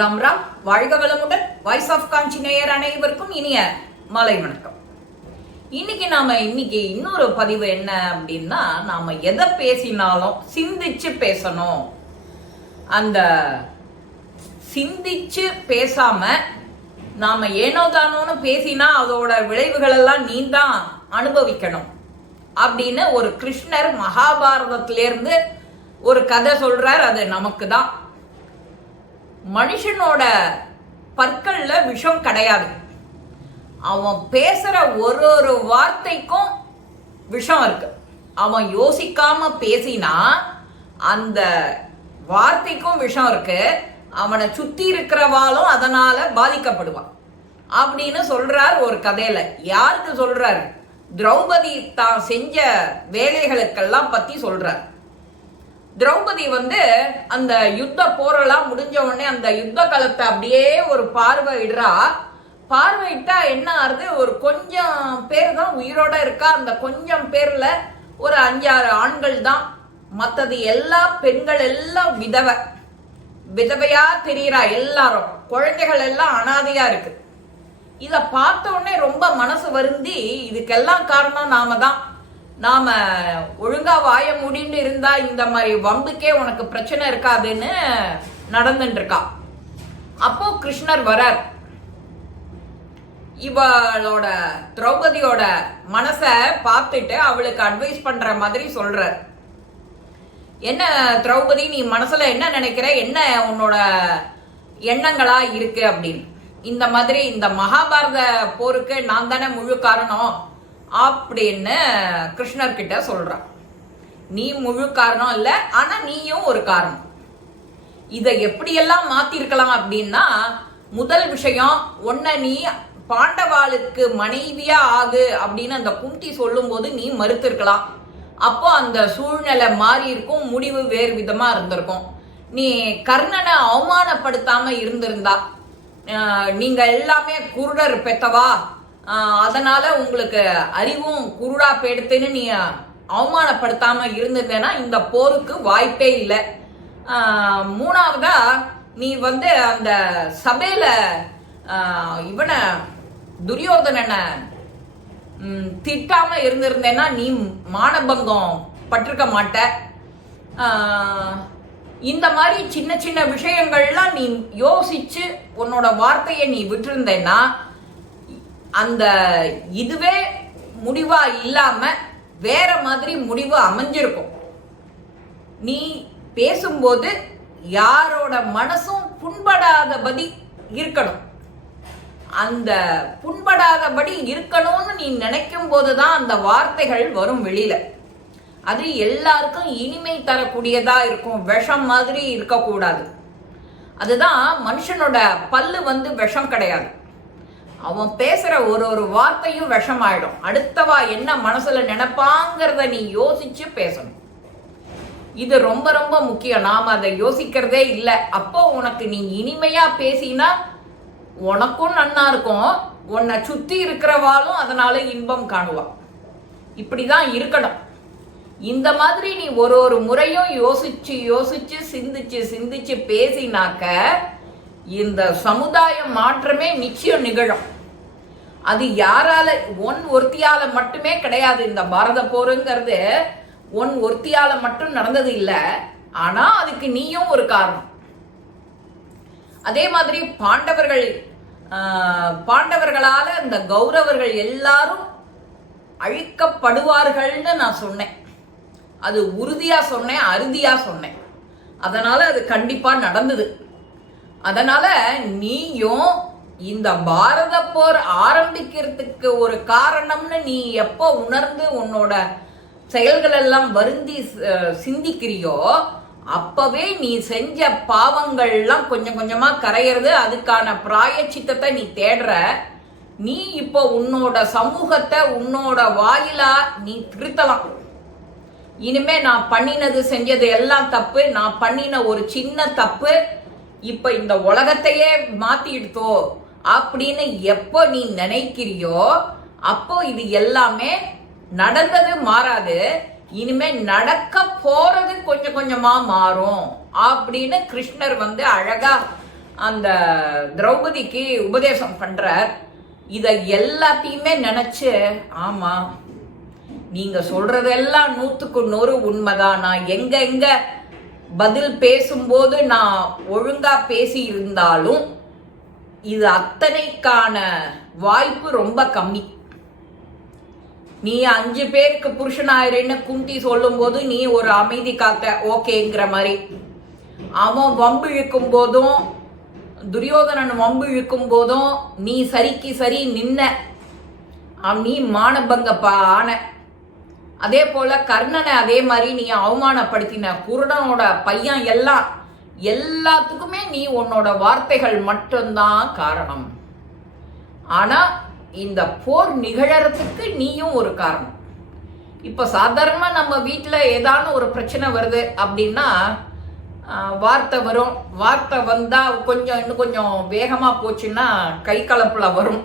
ராம் ராம். வாழ்க வளமுடன். Voice of காஞ்சி நேயர் அனைவருக்கும் இனிய மாலை வணக்கம். இன்னைக்கு இன்னொரு பதிவு என்ன அப்படின்னா, நாம எதை பேசினாலும் சிந்திச்சு பேசணும். அந்த சிந்திச்சு பேசாம நாம ஏனோ தானோன்னு பேசினா அதோட விளைவுகள் எல்லாம் நீ தான் அனுபவிக்கணும் அப்படின்னு ஒரு கிருஷ்ணர் மகாபாரதத்திலிருந்து ஒரு கதை சொல்றார். அது நமக்கு தான். மனுஷனோட பற்கள்ல விஷம் கிடையாது. அவன் பேசுற ஒரு வார்த்தைக்கும் விஷம் இருக்கு. அவன் யோசிக்காம பேசினா அந்த வார்த்தைக்கும் விஷம் இருக்கு. அவனை சுத்தி இருக்கிறவாலும் அதனால பாதிக்கப்படுவான் அப்படின்னு சொல்றார் ஒரு கதையில. யாருக்கு சொல்றாரு? திரௌபதி தான் செஞ்ச வேலைகளுக்கெல்லாம் பத்தி சொல்றார். திரௌபதி அந்த யுத்த போரெல்லாம் முடிஞ்ச உடனே அந்த யுத்த காலத்தை அப்படியே ஒரு பார்வையிடுறா. பார்வையிட்டா என்ன ஆறுது, ஒரு கொஞ்சம் பேர் தான் உயிரோட இருக்கா. அந்த கொஞ்சம் பேர்ல ஒரு 5-6 ஆண்கள் தான். மற்றது எல்லா பெண்கள் எல்லாம் விதவையா தெரியுறா. எல்லாரும் குழந்தைகள் எல்லாம் அனாதையா இருக்கு. இத பார்த்த உடனே ரொம்ப மனசு வருந்தி, இதுக்கெல்லாம் காரணம் நாம தான். நாம ஒழுங்கா வாய முடின்னு இருந்தா இந்த மாதிரி வம்புக்கே உனக்கு பிரச்சனை இருக்காதுன்னு நடந்துட்டு இருக்கா. அப்போ கிருஷ்ணர் வரார். இவளோட திரௌபதியோட மனச பார்த்துட்டு அவளுக்கு அட்வைஸ் பண்ற மாதிரி சொல்றார். என்ன திரௌபதி, நீ மனசுல என்ன நினைக்கிற, என்ன உன்னோட எண்ணங்களா இருக்கு அப்படின்னு. இந்த மாதிரி இந்த மகாபாரத போருக்கு நான் தானே முழு காரணம் அப்படின்னு கிருஷ்ணர் கிட்ட சொல்றான். நீ முழு காரணம் இல்ல, ஆனா நீயும் ஒரு காரணம். இதை எப்படியெல்லாம் மாத்திருக்கலாம் அப்படின்னா, முதல் விஷயம், உன்னை நீ பாண்டவாளுக்கு மனைவியா ஆகு அப்படின்னு அந்த குந்தி சொல்லும் போது நீ மறுத்திருக்கலாம். அப்போ அந்த சூழ்நிலை மாறி இருக்கும், முடிவு வேறு விதமா இருந்திருக்கும். நீ கர்ணனை அவமானப்படுத்தாம இருந்திருந்தா, நீங்க எல்லாமே குருடர் பெத்தவா, அதனால உங்களுக்கு அறிவும் குருடா போயிடுத்துன்னு நீ அவமானப்படுத்தாம இருந்திருந்தேன்னா இந்த போருக்கு வாய்ப்பே இல்லை. மூணாவதா, நீ அந்த சபையில இவனை துரியோதனனை திட்டாம இருந்திருந்தேன்னா நீ மானபங்கம் பட்டிருக்க மாட்ட. இந்த மாதிரி சின்ன சின்ன விஷயங்கள்லாம் நீ யோசிச்சு உன்னோட வார்த்தையை நீ விட்டுருந்தேன்னா அந்த இதுவே முடிவா இல்லாம வேற மாதிரி முடிவு அமைஞ்சிருக்கும். நீ பேசும்போது யாரோட மனசும் புண்படாதபடி இருக்கணும். அந்த புண்படாதபடி இருக்கணும்னு நீ நினைக்கும் போதுதான் அந்த வார்த்தைகள் வரும் வெளியில. அது எல்லாருக்கும் இனிமை தரக்கூடியதா இருக்கும், விஷம் மாதிரி இருக்கக்கூடாது. அதுதான் மனுஷனோட பல்லு விஷம் கிடையாது. அவன் பேசுற ஒரு வார்த்தையும் விஷமாயிடும். அடுத்தவா என்ன மனசுல நினைப்பாங்கிறத நீ யோசிச்சு பேசணும். இது ரொம்ப ரொம்ப முக்கியம். நாம அதை யோசிக்கிறதே இல்லை. அப்போ உனக்கு நீ இனிமையா பேசினா உனக்கும் நன்னா இருக்கும், உன்னை சுத்தி இருக்கிறவாலும் அதனால இன்பம் காணுவான். இப்படிதான் இருக்கணும். இந்த மாதிரி நீ ஒரு முறையும் யோசிச்சு யோசிச்சு சிந்திச்சு பேசினாக்க இந்த சமுதாய மாற்றமே நிச்சயம் நிகழும். அது யாரால, ஒருத்தியால மட்டுமே கிடையாது. இந்த பாரத போருங்கிறது ஒருத்தியால மட்டும் நடந்தது இல்லை. ஆனா அதுக்கு நீயும் ஒரு காரணம். அதே மாதிரி பாண்டவர்களால இந்த கௌரவர்கள் எல்லாரும் அழிக்கப்படுவார்கள்னு நான் சொன்னேன். அது உறுதியா சொன்னேன், அறுதியா சொன்னேன். அதனால அது கண்டிப்பா நடந்தது. அதனால நீயும் இந்த பாரத போர் ஆரம்பிக்கிறதுக்கு ஒரு காரணம்னு நீ எப்போ உணர்ந்து உன்னோட செயல்கள் எல்லாம் வருந்தி சிந்திக்கிறியோ அப்பவே நீ செஞ்ச பாவங்கள்லாம் கொஞ்சம் கொஞ்சமா கரையிறது. அதுக்கான பிராயச்சித்தத்தை நீ தேடுற. நீ இப்போ உன்னோட சமூகத்தை உன்னோட வாயிலா நீ திருத்தலாம். இனிமே நான் பண்ணினது செஞ்சது எல்லாம் தப்பு, நான் பண்ணின ஒரு சின்ன தப்பு இப்ப இந்த உலகத்தையே மாத்திடுதோ அப்படின்னு எப்போ நீ நினைக்கிறியோ அப்போ இது எல்லாமே நடந்தது மாறாது. இனிமே நடக்க போறது கொஞ்சம் கொஞ்சமா மாறும் அப்படின்னு கிருஷ்ணர் அழகா அந்த திரௌபதிக்கு உபதேசம் பண்றார். இதை எல்லாத்தையுமே நினைச்சு, ஆமா நீங்க சொல்றதெல்லாம் 100% உண்மைதான். நான் எங்க பதில் பேசும்போது நான் ஒழுங்கா பேசி இருந்தாலும் இது அத்தனைக்கான வாய்ப்பு ரொம்ப கம்மி. நீ 5 பேருக்கு புருஷனாயிருன்னு குந்தி சொல்லும் போது நீ ஒரு அமைதி காத்த ஓகேங்கிற மாதிரி, அவன் வம்பு இழுக்கும் போதும் துரியோதனன் வம்பு இழுக்கும் போதும் நீ சரிக்கு சரி நின்ன, நீ மானபங்க ஆன. அதே போல கர்ணனை அதே மாதிரி நீ அவமானப்படுத்தின. குருடனோட பையன் எல்லாத்துக்குமே நீ உன்னோட வார்த்தைகள் மட்டும்தான் காரணம். ஆனா இந்த போர் நிகழறதுக்கு நீயும் ஒரு காரணம். இப்ப சாதாரணமா நம்ம வீட்டுல ஏதான ஒரு பிரச்சனை வருது அப்படின்னா வார்த்தை வரும். வார்த்தை வந்தா இன்னும் கொஞ்சம் வேகமா போச்சுன்னா கை கலப்புல வரும்.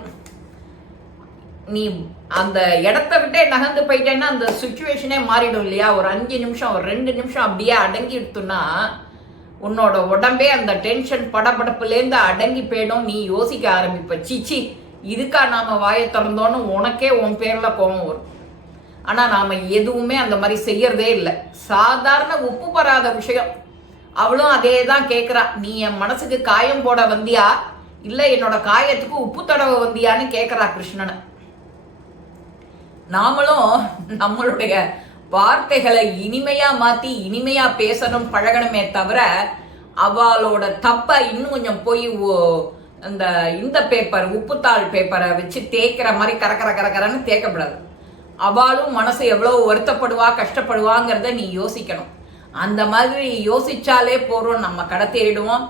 நீ அந்த இடத்த விட்டே நகர்ந்து போயிட்டேன்னா அந்த சுச்சுவேஷனே மாறிடும் இல்லையா? ஒரு 5 நிமிஷம் ஒரு 2 நிமிஷம் அப்படியே அடங்கிடுத்துன்னா உன்னோட உடம்பே அந்த டென்ஷன் படபடப்புலேருந்து அடங்கி போயிடும். நீ யோசிக்க ஆரம்பிப்ப, சிச்சி இதுக்கா நாம வாயை திறந்தோன்னு உனக்கே உன் பேர்ல கோபம் வரும். ஆனா நாம எதுவுமே அந்த மாதிரி செய்யறதே இல்லை. சாதாரண உப்பு பராத விஷயம், அவளும் அதே தான் கேட்குறா. நீ என் மனசுக்கு காயம் போட வந்தியா இல்லை என்னோட காயத்துக்கு உப்பு தடவை வந்தியான்னு கேட்குறா கிருஷ்ணனை. நாமளும் நம்மளுடைய வார்த்தைகளை இனிமையா மாத்தி இனிமையா பேசணும் பழகணுமே தவிர அவளோட தப்ப இன்னும் கொஞ்சம் போய் இந்த பேப்பர் உப்புத்தாள் பேப்பரை வச்சு தேய்க்கிற மாதிரி கரன்னு தேய்க்கப்படாது. அவளும் மனசு எவ்வளவு வருத்தப்படுவா கஷ்டப்படுவாங்கிறத நீ யோசிக்கணும். அந்த மாதிரி யோசிச்சாலே போறோம், நம்ம கடை தேடிடுவோம்.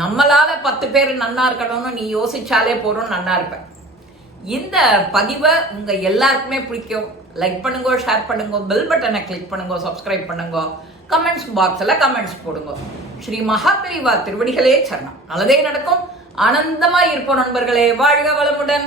நம்மளால 10 பேர் நன்னா இருக்கணும்னு நீ யோசிச்சாலே போறோம், நன்னா இருப்ப. இந்த பதிவை உங்க எல்லாருக்குமே பிடிக்கும். லைக் பண்ணுங்க, ஷேர் பண்ணுங்க, பெல் பட்டனை கிளிக் பண்ணுங்க, சப்ஸ்கிரைப் பண்ணுங்க, கமெண்ட்ஸ் பாக்ஸ்ல கமெண்ட்ஸ் போடுங்க. ஸ்ரீ மகாபெரிவா திருவடிகளே சரணம். நல்லதே நடக்கும். ஆனந்தமாய் இருப்போம் நண்பர்களே. வாழ்க வளமுடன்.